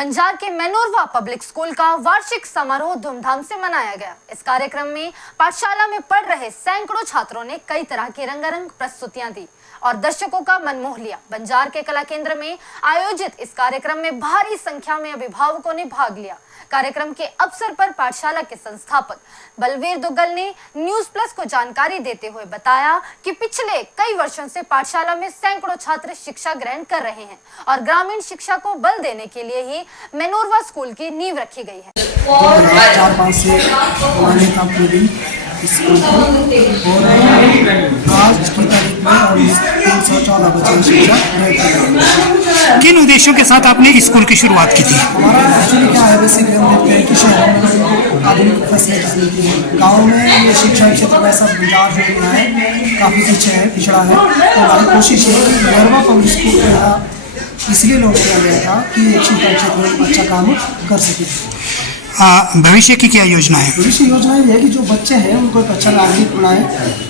बंजार के मेनोरवा public school का वार्षिक समारोह धूमधाम से मनाया गया। इस कार्यक्रम में पाठशाला में पढ़ रहे सैकड़ों छात्रों ने कई तरह की रंगारंग प्रस्तुतियां दी और दर्शकों का मन मोह लिया। बंजार के कला केंद्र में आयोजित इस कार्यक्रम में भारी संख्या में अभिभावकों ने भाग लिया। कार्यक्रम के अवसर पर पाठशाला के संस्थापक बलवीर दुग्गल ने न्यूज प्लस को जानकारी देते हुए बताया कि पिछले कई वर्षों से पाठशाला में सैकड़ों छात्र शिक्षा ग्रहण कर रहे हैं और ग्रामीण शिक्षा को बल देने के लिए ही मेनोरवा स्कूल की नींव रखी गई है। 4-5 से हमारे काम स्कूल को और आज की तारीख में और 314 बच्चे शिक्षा ग्रहण। किन उद्देश्यों के साथ आपने स्कूल की शुरुआत की थी? हमारा एक्चुअली क्या है, बेसिकली हम देखते हैं कि शहरों में आधुनिक फैसिलिटीज मिलती है, गाँव में ये शिक्षा क्षेत्र में ऐसा गुजार जो गया है काफ़ी पीछे है, पिछड़ा है। तो हमारी कोशिश है कि मेनोरवा पब्लिक स्कूल को इसलिए लॉन्च किया गया था कि एक शिक्षा क्षेत्र में अच्छा काम कर सके। भविष्य की क्या योजना है? भविष्य योजना ये है कि जो बच्चे हैं उनको एक अच्छा नागरिक बनाए।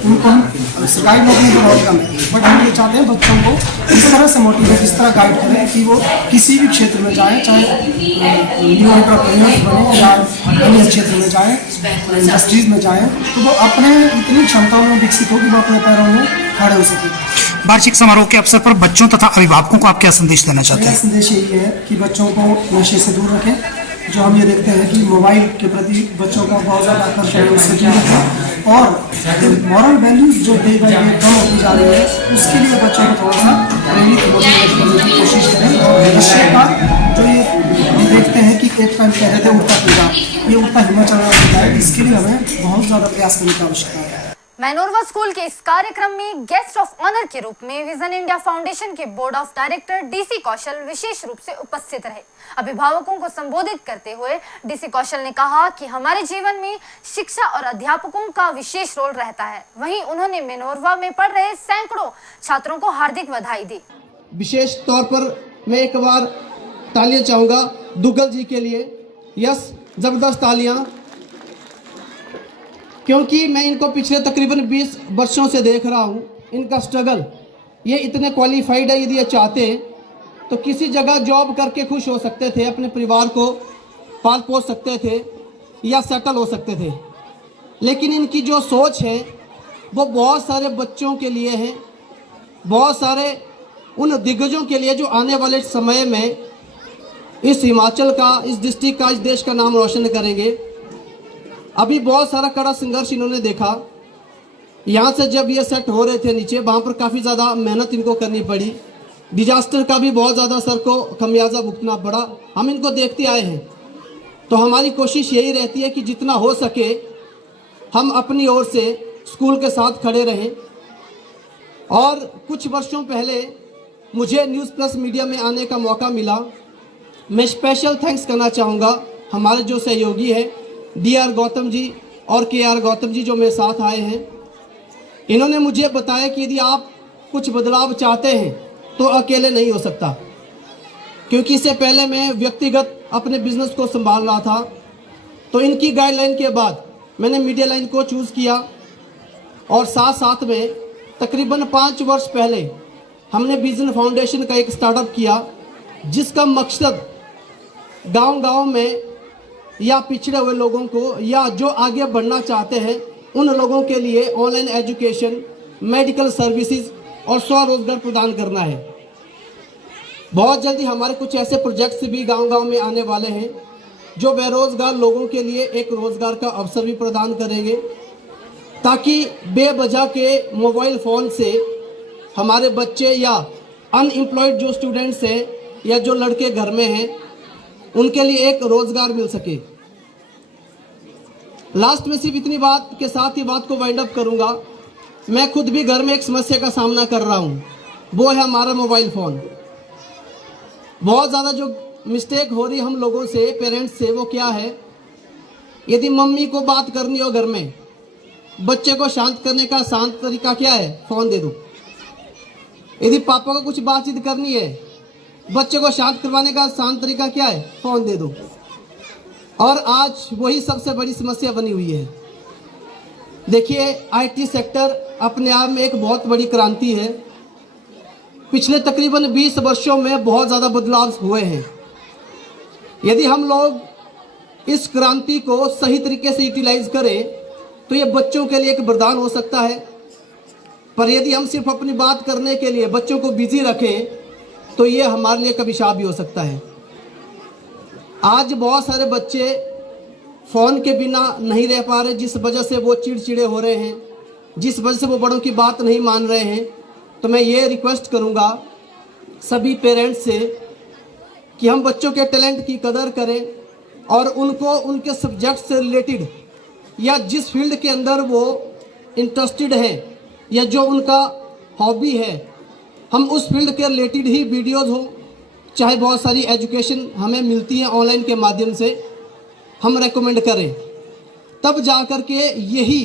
उनको हम सरकारी नौकरी तो बहुत कम है, बट हम ये चाहते हैं बच्चों को इस तरह से मोटिवेट, इस तरह गाइड करें कि वो किसी भी क्षेत्र में जाएँ, चाहे न्यू एंटरप्रेन्योर्स बने या अन्य क्षेत्र में जाएँ, इंडस्ट्रीज में जाएँ, तो वो अपने इतनी क्षमताओं में विकसित हो कि वो अपने पैरों में खड़े हो सके। वार्षिक समारोह के अवसर पर बच्चों तथा अभिभावकों को आप क्या संदेश देना चाहते हैं? संदेश यही है कि बच्चों को नशे से दूर रखें। जो हम ये देखते हैं कि मोबाइल के प्रति बच्चों का बहुत ज़्यादा आकर्षण उससे दूर रखें और मॉरल वैल्यूज जो डे बाई डे कम होती जा रही है उसके लिए बच्चों को थोड़ा सा प्रेरित मोटिवेट करने की कोशिश करें। और नशे का जो ये देखते हैं कि एक टाइम कहते थे उड़ता पंजाब, ये उड़ता हिमाचल में होता है, इसके लिए हमें बहुत ज़्यादा प्रयास करने की आवश्यकता है। मेनोरवा स्कूल के इस कार्यक्रम में गेस्ट ऑफ ऑनर के रूप में विजन इंडिया फाउंडेशन के बोर्ड ऑफ डायरेक्टर डीसी कौशल विशेष रूप से उपस्थित रहे। अभिभावकों को संबोधित करते हुए डीसी कौशल ने कहा कि हमारे जीवन में शिक्षा और अध्यापकों का विशेष रोल रहता है। वहीं उन्होंने मेनोरवा में पढ़ रहे सैकड़ों छात्रों को हार्दिक बधाई दी। विशेष तौर पर मैं एक बार तालियां चाहूँगा दुग्गल जी के लिए। यस, जबरदस्त तालियां, क्योंकि मैं इनको पिछले तकरीबन 20 वर्षों से देख रहा हूँ। इनका स्ट्रगल, ये इतने क्वालिफाइड है, यदि ये चाहते तो किसी जगह जॉब करके खुश हो सकते थे, अपने परिवार को पाल पोस सकते थे या सेटल हो सकते थे, लेकिन इनकी जो सोच है वो बहुत सारे बच्चों के लिए है, बहुत सारे उन दिग्गजों के लिए जो आने वाले समय में इस हिमाचल का, इस डिस्ट्रिक्ट का, इस देश का नाम रोशन करेंगे। अभी बहुत सारा कड़ा संघर्ष इन्होंने देखा। यहाँ से जब ये सेट हो रहे थे नीचे, वहाँ पर काफ़ी ज़्यादा मेहनत इनको करनी पड़ी। डिजास्टर का भी बहुत ज़्यादा सर को खमियाजा भुगतना पड़ा। हम इनको देखते आए हैं, तो हमारी कोशिश यही रहती है कि जितना हो सके हम अपनी ओर से स्कूल के साथ खड़े रहें। और कुछ वर्षों पहले मुझे न्यूज़ प्लस मीडिया में आने का मौका मिला। मैं स्पेशल थैंक्स करना चाहूँगा हमारे जो सहयोगी हैं DR गौतम जी और KR गौतम जी, जो मेरे साथ आए हैं। इन्होंने मुझे बताया कि यदि आप कुछ बदलाव चाहते हैं तो अकेले नहीं हो सकता, क्योंकि इससे पहले मैं व्यक्तिगत अपने बिजनेस को संभाल रहा था। तो इनकी गाइडलाइन के बाद मैंने मीडिया लाइन को चूज़ किया और साथ साथ में तकरीबन 5 वर्ष पहले हमने विजन फाउंडेशन का एक स्टार्टअप किया, जिसका मकसद गांव-गांव में या पिछड़े हुए लोगों को या जो आगे बढ़ना चाहते हैं उन लोगों के लिए ऑनलाइन एजुकेशन, मेडिकल सर्विसेज और स्वरोजगार प्रदान करना है। बहुत जल्दी हमारे कुछ ऐसे प्रोजेक्ट्स भी गांव-गांव में आने वाले हैं जो बेरोजगार लोगों के लिए एक रोजगार का अवसर भी प्रदान करेंगे, ताकि बेवजह के मोबाइल फ़ोन से हमारे बच्चे या अनएम्प्लॉयड जो स्टूडेंट्स हैं या जो लड़के घर में हैं उनके लिए एक रोज़गार मिल सके। लास्ट में सिर्फ इतनी बात के साथ ही बात को वाइंड अप करूँगा। मैं खुद भी घर में एक समस्या का सामना कर रहा हूँ, वो है हमारा मोबाइल फ़ोन। बहुत ज़्यादा जो मिस्टेक हो रही हम लोगों से, पेरेंट्स से, वो क्या है, यदि मम्मी को बात करनी हो घर में, बच्चे को शांत करने का आसान तरीका क्या है, फ़ोन दे दो। यदि पापा को कुछ बातचीत करनी है, बच्चे को शांत करवाने का आसान तरीका क्या है, फ़ोन दे दो। और आज वही सबसे बड़ी समस्या बनी हुई है। देखिए, IT सेक्टर अपने आप में एक बहुत बड़ी क्रांति है। पिछले तकरीबन 20 वर्षों में बहुत ज़्यादा बदलाव हुए हैं। यदि हम लोग इस क्रांति को सही तरीके से यूटिलाइज करें तो ये बच्चों के लिए एक वरदान हो सकता है। पर यदि हम सिर्फ अपनी बात करने के लिए बच्चों को बिजी रखें तो ये हमारे लिए कभी शाप भी हो सकता है। आज बहुत सारे बच्चे फ़ोन के बिना नहीं रह पा रहे, जिस वजह से वो चिड़चिड़े हो रहे हैं, जिस वजह से वो बड़ों की बात नहीं मान रहे हैं। तो मैं ये रिक्वेस्ट करूँगा सभी पेरेंट्स से कि हम बच्चों के टैलेंट की कदर करें और उनको उनके सब्जेक्ट से रिलेटेड या जिस फील्ड के अंदर वो इंटरेस्टेड है या जो उनका हॉबी है, हम उस फील्ड के रिलेटेड ही वीडियोस हो, चाहे बहुत सारी एजुकेशन हमें मिलती है ऑनलाइन के माध्यम से, हम रेकमेंड करें। तब जा कर के यही